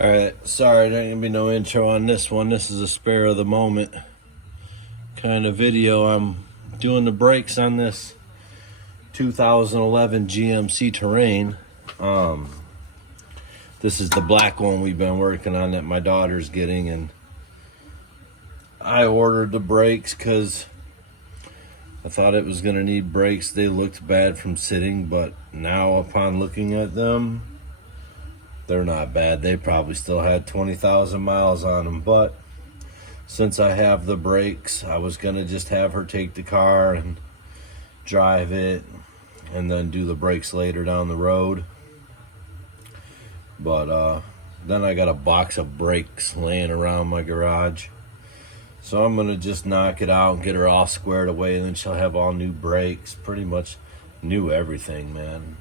Alright, sorry, there ain't gonna be no intro on this one. This is a spare of the moment kind of video. I'm doing the brakes on this 2011 GMC Terrain. This is the black one we've been working on that my daughter's getting, and I ordered the brakes because I thought it was gonna need brakes. They looked bad from sitting, but now upon looking at them, they're not bad. They probably still had 20,000 miles on them, but since I have the brakes, I was gonna just have her take the car and drive it and then do the brakes later down the road. But then I got a box of brakes laying around my garage, so I'm gonna just knock it out and get her all squared away, and then she'll have all new brakes, pretty much new everything, man.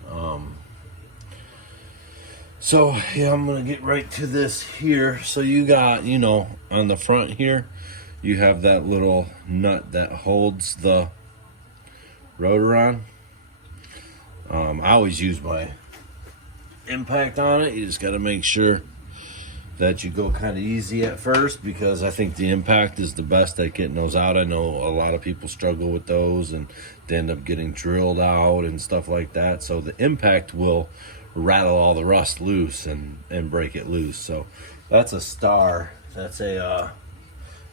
So yeah, I'm gonna get right to this here. So you got, on the front here, you have that little nut that holds the rotor on. I always use my impact on it. You just got to make sure that you go kind of easy at first, because I think the impact is the best at getting those out. I know a lot of people struggle with those and they end up getting drilled out and stuff like that. So the impact will rattle all the rust loose and break it loose. So that's a star. That's a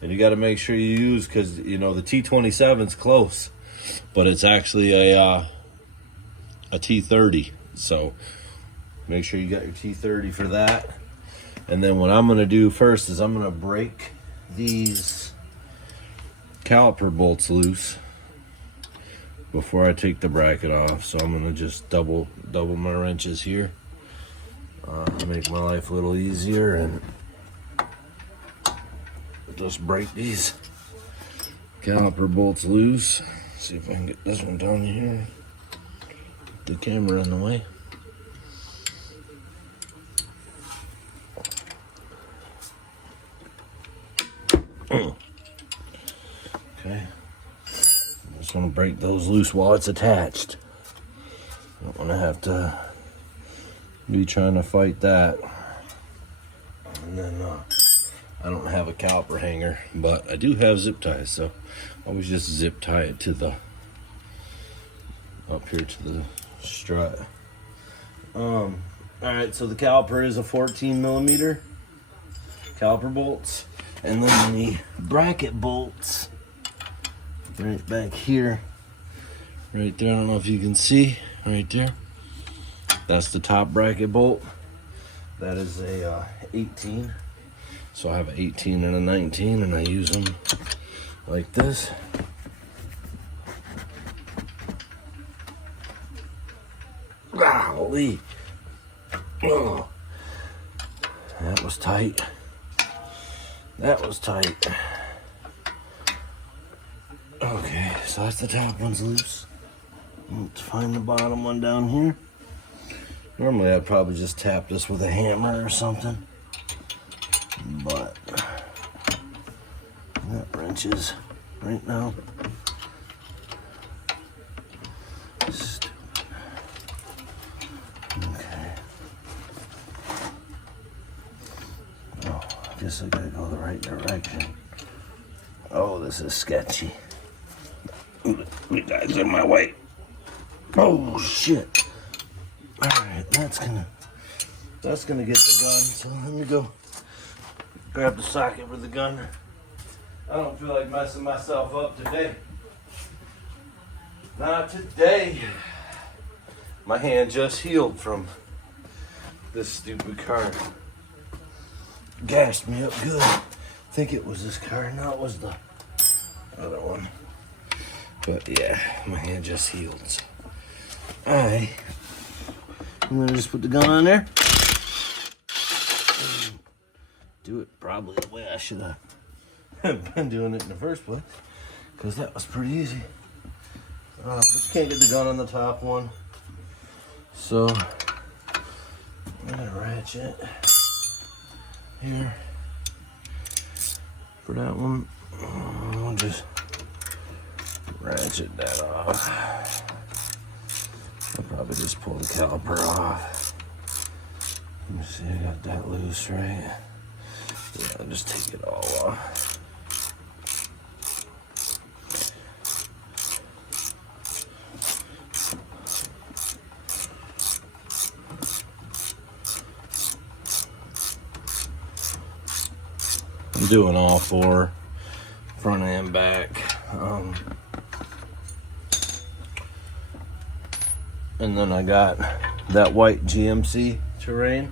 and you got to make sure you use, because the T27's close, but it's actually a T30. So make sure you got your T30 for that. And then what I'm going to do first is I'm going to break these caliper bolts loose before I take the bracket off. So I'm going to just double my wrenches here to make my life a little easier, and just break these caliper bolts loose. See if I can get this one down here. Put the camera in the way. Okay, I'm just gonna break those loose while it's attached. Don't want to have to be trying to fight that. And then I don't have a caliper hanger, but I do have zip ties, so I always just zip tie it to the up here to the strut. All right, so the caliper is a 14 millimeter caliper bolts. And then the bracket bolts right back here, right there. I don't know if you can see right there. That's the top bracket bolt. That is a 18. So I have an 18 and a 19, and I use them like this. Golly. Oh, that was tight. That was tight. Okay, so that's the top one's loose. Let's find the bottom one down here. Normally I'd probably just tap this with a hammer or something, but that wrenches right now. Stupid. Okay. Oh, I guess I gotta go the right direction. Oh, this is sketchy. You guys in my way. Oh shit. Alright, that's gonna get the gun. So let me go grab the socket with the gun. I don't feel like messing myself up today. Not today. My hand just healed from this stupid car. Gassed me up good. I think it was this car. No, it was the other one. But yeah, my hand just healed. So. Alright. I'm gonna just put the gun on there. Do it probably the way I should have been doing it in the first place, because that was pretty easy. But you can't get the gun on the top one. So I'm gonna ratchet here for that one. I'll just ratchet that off. I'll probably just pull the caliper off. Let me see, I got that loose, right? Yeah, I'll just take it all off. I'm doing all four, front and back. And then I got that white GMC Terrain.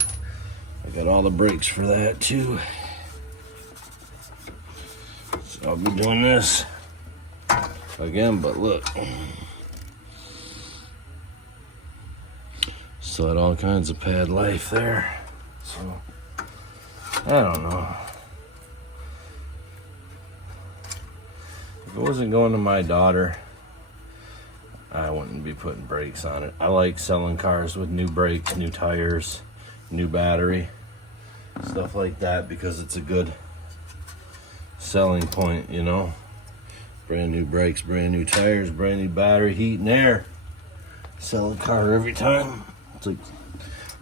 I got all the brakes for that too. So I'll be doing this again, but look. Still had all kinds of pad life there. So, I don't know. If it wasn't going to my daughter, I wouldn't be putting brakes on it. I like selling cars with new brakes, new tires, new battery, stuff like that, because it's a good selling point, you know. Brand new brakes, brand new tires, brand new battery, heat and air. Sell a car every time. It's like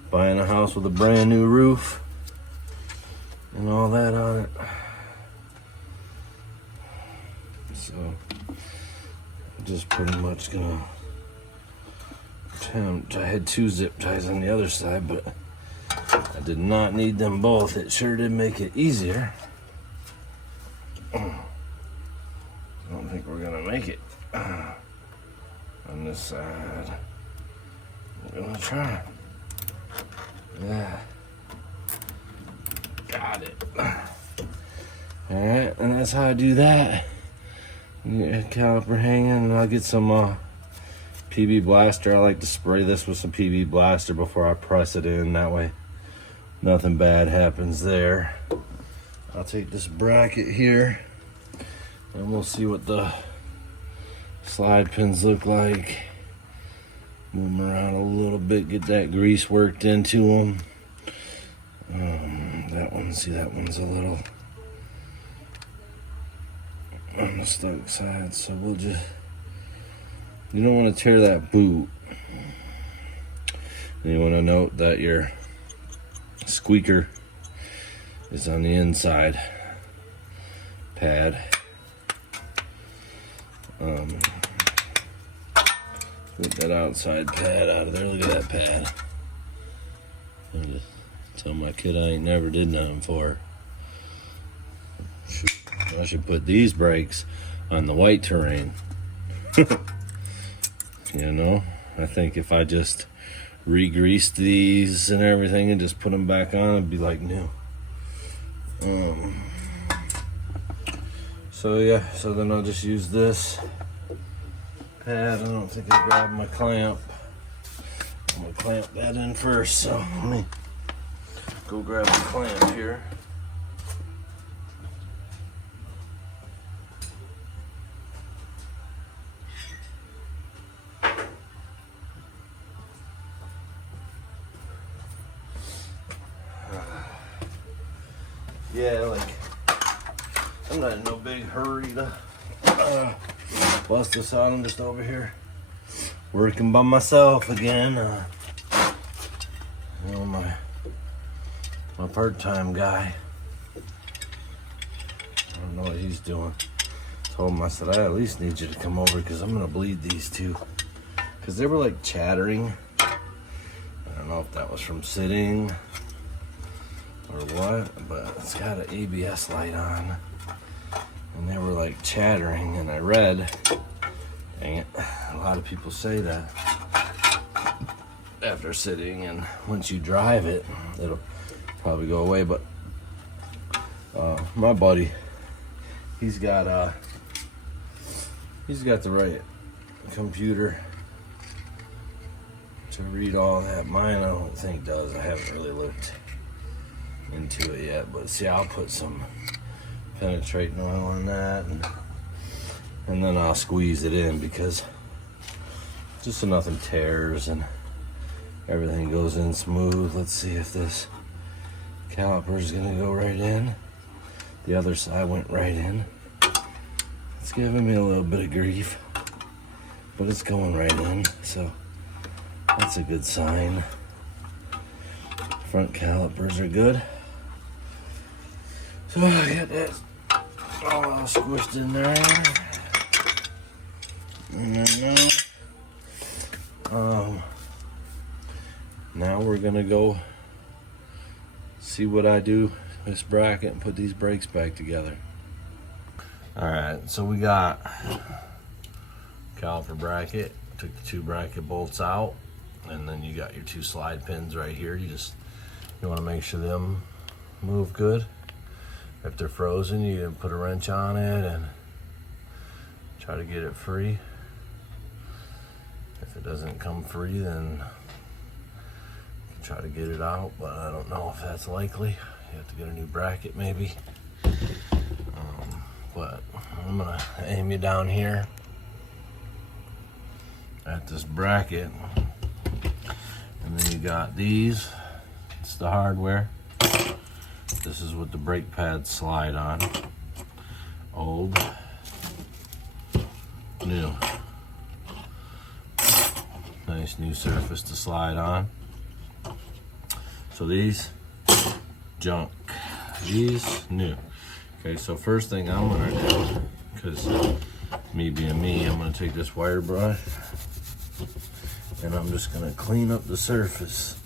buying a house with a brand new roof and all that on it. So I'm just pretty much gonna attempt. I had 2 zip ties on the other side, but I did not need them both. It sure did make it easier. I don't think we're gonna make it on this side. I'm gonna try. Yeah. Got it. Alright, and that's how I do that. Get a caliper hanging, and I'll get some PB Blaster. I like to spray this with some PB Blaster before I press it in. That way nothing bad happens there. I'll take this bracket here and we'll see what the slide pins look like. Move them around a little bit, get that grease worked into them. That one, see, that one's a little on the stuck side, so we'll just, you don't want to tear that boot. And you want to note that your squeaker is on the inside pad. Get that outside pad out of there. Look at that pad. I just tell my kid I ain't never did nothing for her. I should put these brakes on the white Terrain. You know, I think if I just re-greased these and everything and just put them back on, it'd be like new. So yeah, so then I'll just use this pad. I don't think I grabbed my clamp. I'm gonna clamp that in first, so let me go grab the clamp here. Yeah, like, I'm not in no big hurry to bust this out. I'm just over here working by myself again. You know, my part-time guy. I don't know what he's doing. Told him, I said, I at least need you to come over because I'm gonna bleed these two. Because they were like chattering. I don't know if that was from sitting or what, but it's got an ABS light on. And they were like chattering, and I read, dang it, a lot of people say that after sitting, and once you drive it, it'll probably go away. But my buddy, he's got the right computer to read all that. Mine, I don't think does. I haven't really looked into it yet, but see, I'll put some penetrating oil on that, and then I'll squeeze it in, because just so nothing tears and everything goes in smooth. Let's see if this caliper is gonna go right in. The other side went right in. It's giving me a little bit of grief, but it's going right in, so that's a good sign. Front calipers are good. So I got that all squished in there. And then now we're gonna go see what I do this bracket and put these brakes back together. Alright, so we got caliper bracket, took the 2 bracket bolts out, and then you got your 2 slide pins right here. You want to make sure them move good. If they're frozen, you can put a wrench on it and try to get it free. If it doesn't come free, then try to get it out, but I don't know if that's likely. You have to get a new bracket maybe. But I'm gonna aim you down here at this bracket, and then you got these. It's the hardware. This is what the brake pads slide on. Old, new. Nice new surface to slide on. So these, junk. These, new. Okay, so first thing I'm gonna do, because me being me, I'm gonna take this wire brush and I'm just gonna clean up the surface.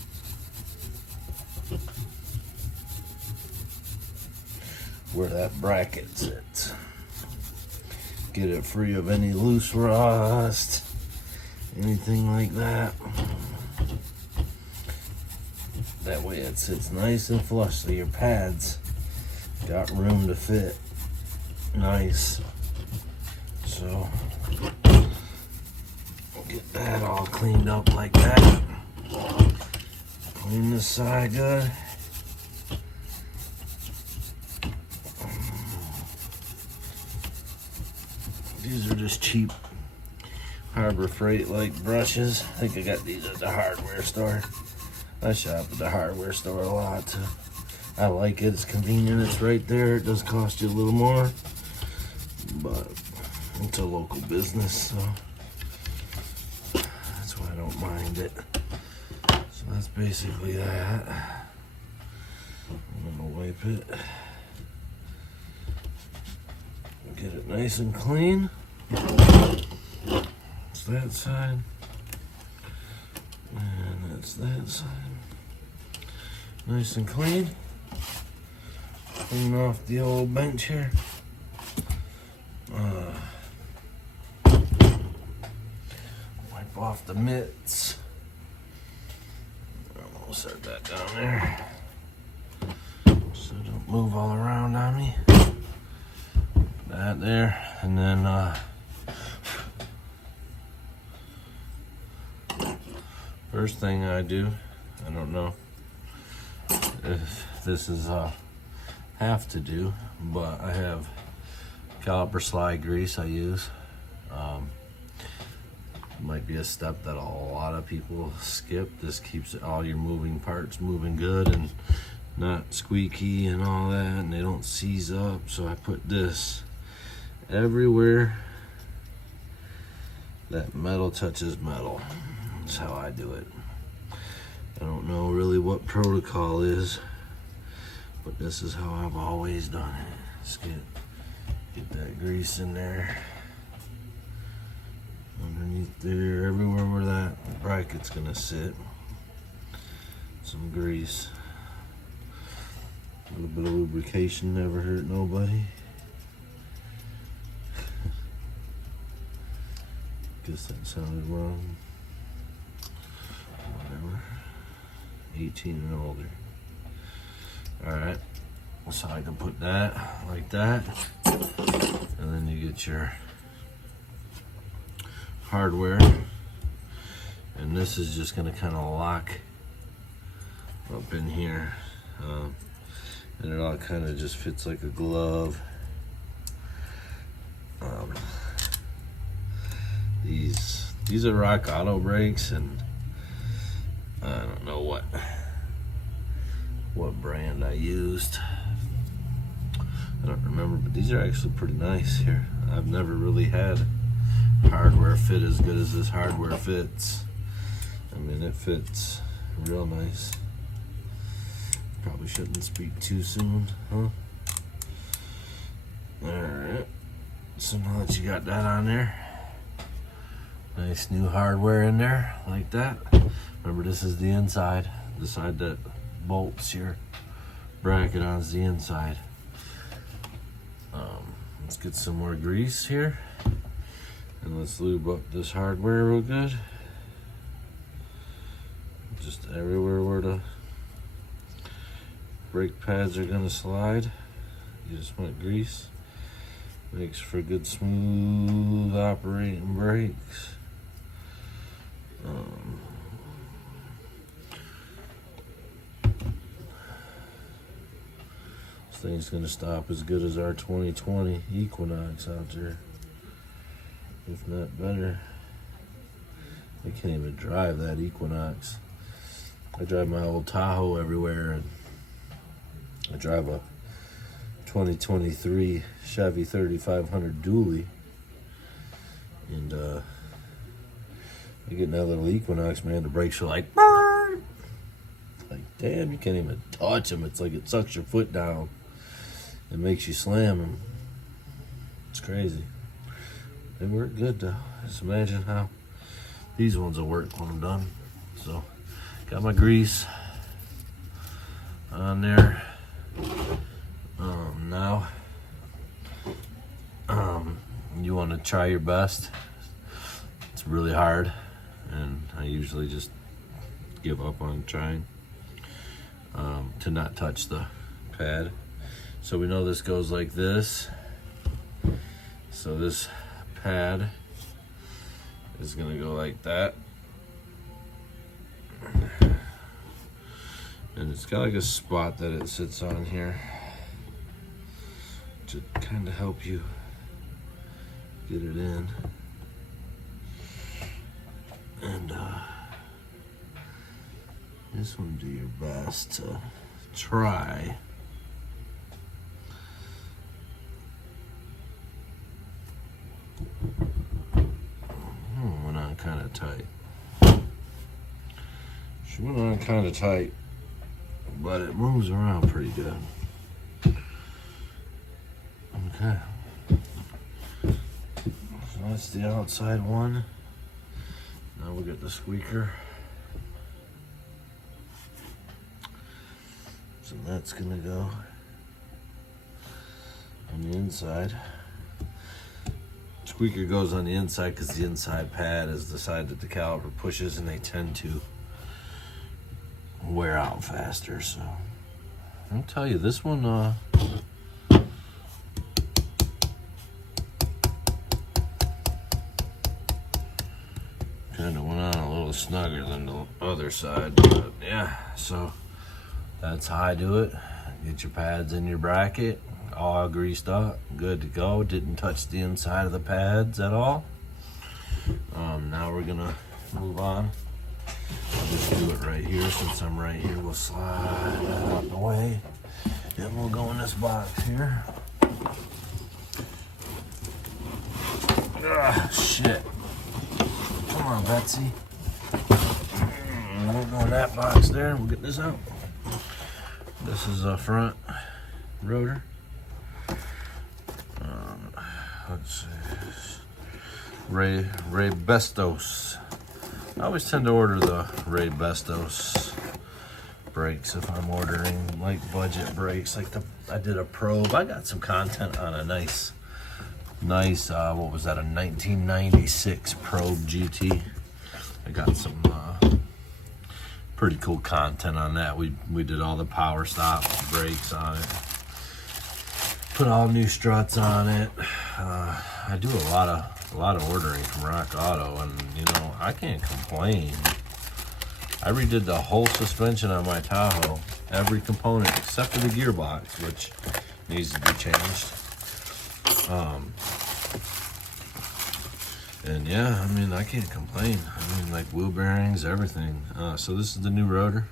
Where that bracket sits. Get it free of any loose rust, anything like that. That way it sits nice and flush so your pads got room to fit nice. So we'll get that all cleaned up like that. Clean this side good. These are just cheap Harbor Freight like brushes. I think I got these at the hardware store. I shop at the hardware store a lot. I like it. It's convenient. It's right there. It does cost you a little more, but it's a local business, so that's why I don't mind it. So that's basically that. I'm gonna wipe it. Get it nice and clean. It's that side. And that's that side. Nice and clean. Clean off the old bench here. Wipe off the mitts. I'll set that down there so it don't move all around on me. That there, and then first thing I do, I don't know if this is have to do, but I have caliper slide grease I use. Might be a step that a lot of people skip. This keeps all your moving parts moving good and not squeaky and all that, and they don't seize up. So I put this everywhere that metal touches metal. That's how I do it. I don't know really what protocol is, but this is how I've always done it. Just get that grease in there, underneath there, everywhere where that bracket's gonna sit. Some grease. A little bit of lubrication never hurt nobody. Guess that sounded wrong. Whatever. 18 and older. Alright. So I can put that like that. And then you get your hardware. And this is just going to kind of lock up in here. And it all kind of just fits like a glove. These are Rock Auto brakes, and I don't know what brand I used. I don't remember, but these are actually pretty nice here. I've never really had hardware fit as good as this hardware fits. I mean, it fits real nice. Probably shouldn't speak too soon, huh? Alright. So now that you got that on there, nice new hardware in there, like that. Remember, this is the inside. The side that bolts your bracket on is the inside. Let's get some more grease here. And let's lube up this hardware real good. Just everywhere where the brake pads are gonna slide, you just want grease. Makes for good smooth operating brakes. This thing's gonna stop as good as our 2020 Equinox out there, if not better. I can't even drive that Equinox. I drive my old Tahoe everywhere, and I drive a 2023 Chevy 3500 dually, and you get that little Equinox, man, the brakes are like, burn! Like, damn, you can't even touch them. It's like it sucks your foot down. It makes you slam them. It's crazy. They work good though. Just imagine how these ones will work when I'm done. So, got my grease on there. Now, you want to try your best. It's really hard, and I usually just give up on trying to not touch the pad. So we know this goes like this. So this pad is gonna go like that. And it's got like a spot that it sits on here to kind of help you get it in. And this one, do your best to try. Went on kind of tight. She went on kind of tight, but it moves around pretty good. Okay. So that's the outside one. Now we'll get the squeaker. So that's gonna go on the inside. Squeaker goes on the inside because the inside pad is the side that the caliper pushes, and they tend to wear out faster. So I'll tell you, this one kind of went on a little snugger than the other side, but yeah. So that's how I do it. Get your pads in your bracket, all greased up, good to go. Didn't touch the inside of the pads at all. Now we're gonna move on. I'll just do it right here. Since I'm right here, we'll slide that out the way, and we'll go in this box here. Ah, shit. Come on, Betsy. We'll go in that box there, and we'll get this out. This is a front rotor. Let's see. Ray Bestos. I always tend to order the Ray Bestos brakes if I'm ordering like budget brakes. Like I did a probe. I got some content on a nice what was that, a 1996 Probe GT. I got some pretty cool content on that. We did all the power stops, brakes on it, put all new struts on it. I do a lot of ordering from Rock Auto, and you know, I can't complain. I redid the whole suspension on my Tahoe, every component except for the gearbox, which needs to be changed. And yeah, I mean, I can't complain. I mean, like wheel bearings, everything. So this is the new rotor.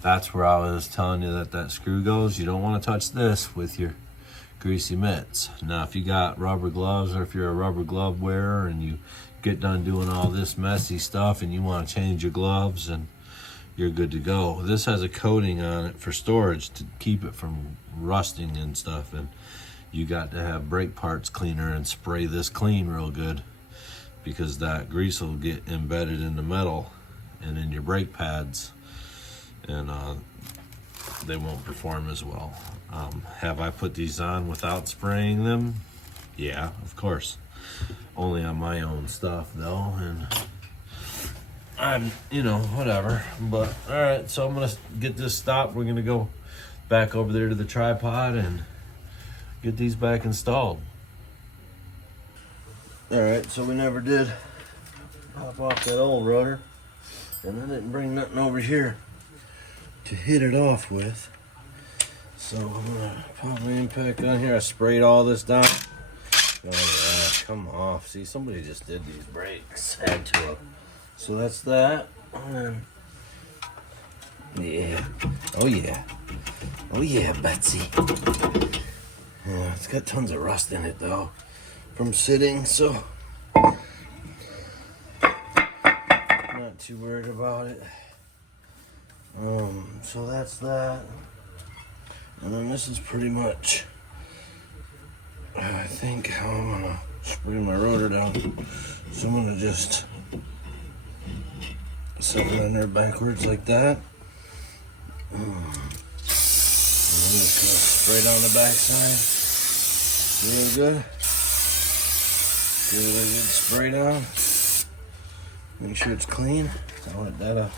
That's where I was telling you that screw goes. You don't want to touch this with your greasy mitts. Now, if you got rubber gloves, or if you're a rubber glove wearer and you get done doing all this messy stuff and you want to change your gloves and you're good to go. This has a coating on it for storage to keep it from rusting and stuff, and you got to have brake parts cleaner and spray this clean real good, because that grease will get embedded in the metal and in your brake pads, and they won't perform as well. Have I put these on without spraying them? Yeah, of course. Only on my own stuff though, and I'm, whatever. But all right, so I'm gonna get this stopped. We're gonna go back over there to the tripod and get these back installed. All right, so we never did pop off that old rotor, and I didn't bring nothing over here to hit it off with. So I'm gonna pop the impact on here. I sprayed all this down. Oh yeah, come off. See, somebody just did these brakes. Had to. So that's that. And yeah. Oh yeah. Oh yeah, Betsy. Yeah, it's got tons of rust in it though, from sitting, so not too worried about it. So that's that. And then this is pretty much, I think, how I'm gonna spray my rotor down. So I'm gonna just set it in there backwards like that. And I'm just gonna spray down the backside real good. Give it a good spray down. Make sure it's clean. I'll let that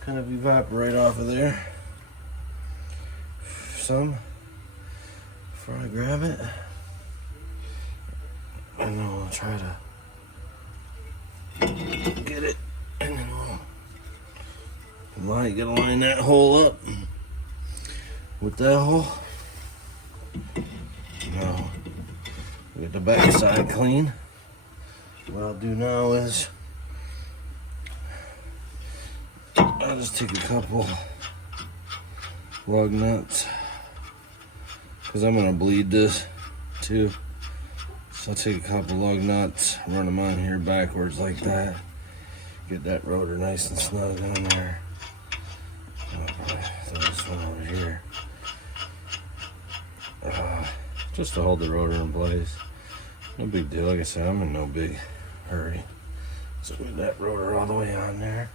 kind of evaporate off of there some before I grab it. And then we'll try to get it, and then you gotta line that hole up with that hole. Now we get the back side clean. What I'll do now is I'll just take a couple lug nuts, because I'm gonna bleed this too. So I'll take a couple lug nuts, run them on here backwards like that. Get that rotor nice and snug on there. I'll probably throw this one over here. Just to hold the rotor in place. No big deal. Like I said, I'm in no big hurry. So get that rotor all the way on there.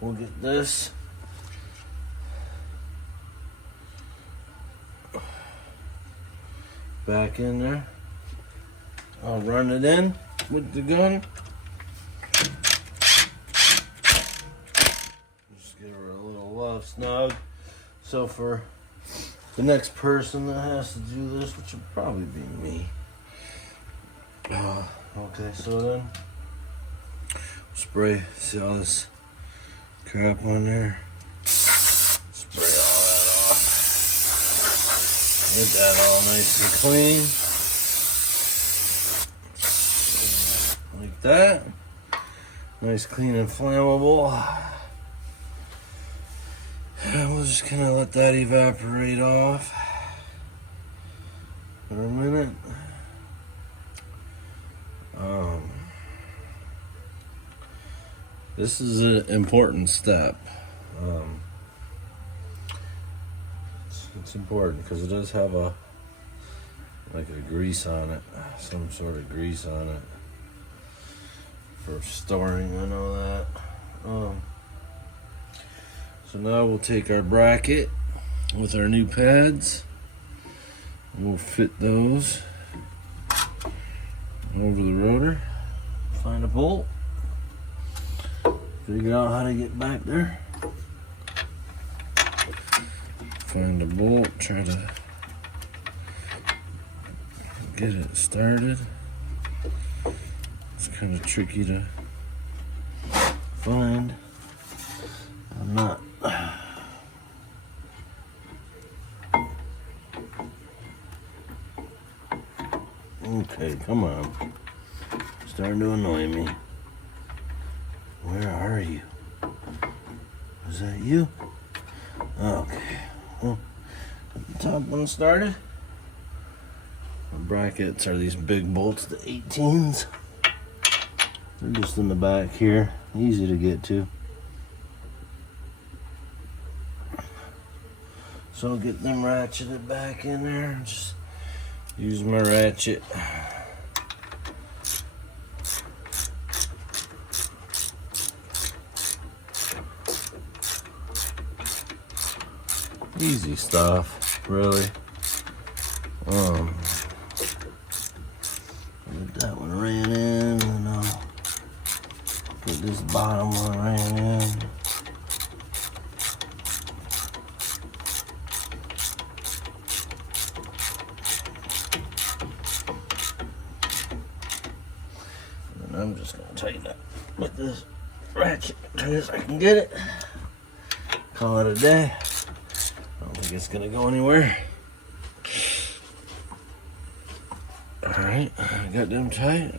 We'll get this back in there. I'll run it in with the gun. Just give her a little love snug. So for the next person that has to do this, which will probably be me. Okay, so then spray. See all this crap on there? Spray all that off. Get that all nice and clean. Like that. Nice, clean, and flammable. And we'll just kind of let that evaporate off for a minute. This is an important step. It's important because it does have like a grease on it, some sort of grease on it for storing. I know that. So now we'll take our bracket with our new pads and we'll fit those over the rotor. Find a bolt. Figure out how to get back there. Find a bolt, try to get it started. It's kind of tricky to find. I'm not. Okay, come on. Starting to annoy me. Where are you? Is that you? Okay. Well, the top one started. The brackets are these big bolts, the 18s. They're just in the back here. Easy to get to. So I'll get them ratcheted back in there. Just use my ratchet. Easy stuff, really. That one ran in, and I'll get this bottom one ran in. And I'm just gonna tighten it with this ratchet as tight as I can get it. Call it a day. I don't think it's gonna go anywhere. Alright, I got them tight.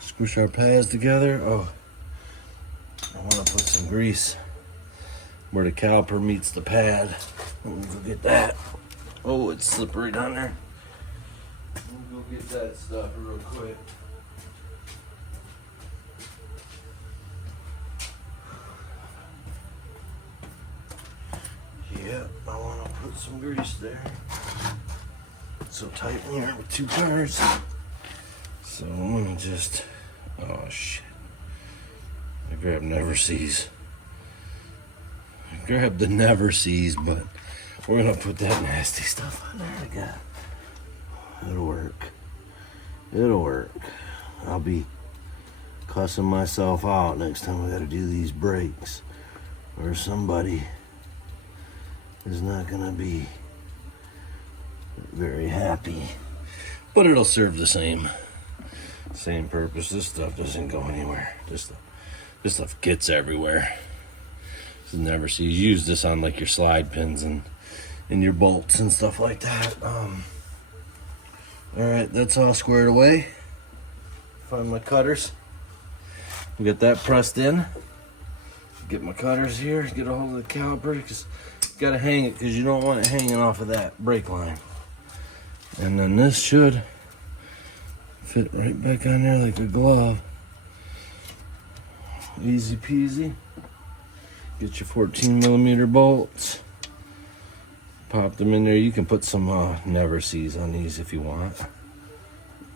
Squish our pads together. Oh, I want to put some grease where the caliper meets the pad. Let me go get that. Oh, it's slippery down there. Let me go get that stuff real quick. Yep, I want to put some grease there. So tight in here with two cars. So I'm gonna just, oh shit. I grabbed never sees. I grabbed the never sees, but we're gonna put that nasty stuff on there again. It'll work. It'll work. I'll be cussing myself out next time I gotta do these brakes, or somebody is not gonna be very happy, but it'll serve the same purpose. This stuff doesn't go anywhere. This stuff gets everywhere. This never see. You use this on like your slide pins and your bolts and stuff like that. All right, that's all squared away. Find my cutters. Get that pressed in. Get my cutters here. Get a hold of the caliper, because you gotta hang it, because you don't want it hanging off of that brake line. And then this should fit right back on there like a glove. Easy peasy. Get your 14mm bolts. Pop them in there. You can put some never sees on these if you want.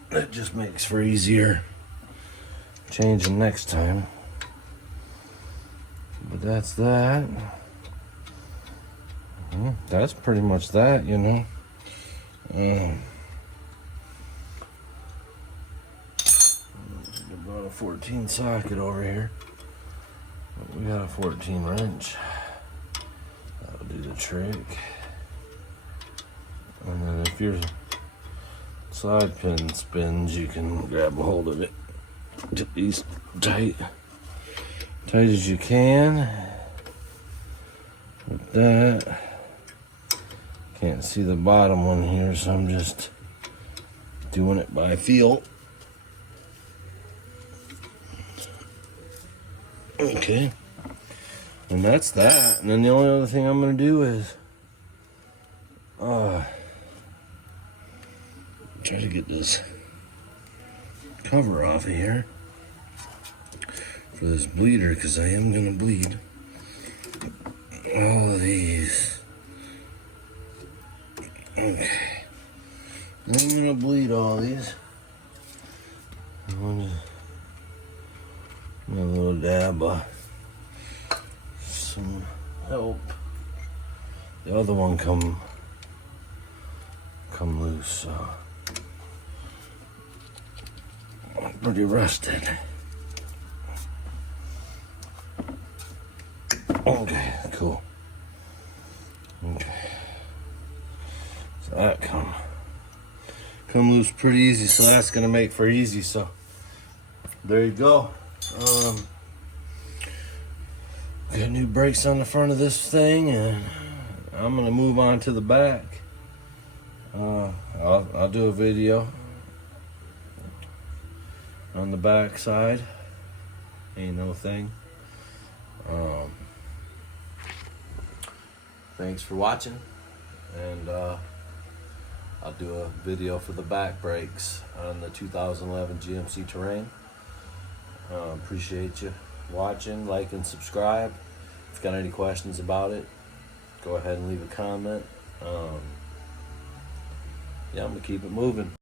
That just makes for easier changing next time. But that's that. That's pretty much that, you know. I brought a 14 socket over here. We got a 14 wrench. That'll do the trick. And then if your side pin spins, you can grab a hold of it. Get these tight as you can. With that. Can't see the bottom one here, so I'm just doing it by feel. Okay. And that's that. And then the only other thing I'm going to do is try to get this cover off of here for this bleeder, because I am going to bleed all of these. Okay, I'm gonna bleed all these. A little dab of some help. The other one come loose, so I'm pretty rusted. Okay, cool. Okay. So that come loose pretty easy, so that's gonna make for easy. So there you go. Got new brakes on the front of this thing, and I'm gonna move on to the back. I'll do a video on the back side. Ain't no thing. Thanks for watching, and I'll do a video for the back brakes on the 2011 GMC Terrain. Appreciate you watching. Like and subscribe. If you got any questions about it, go ahead and leave a comment. Yeah, I'm gonna keep it moving.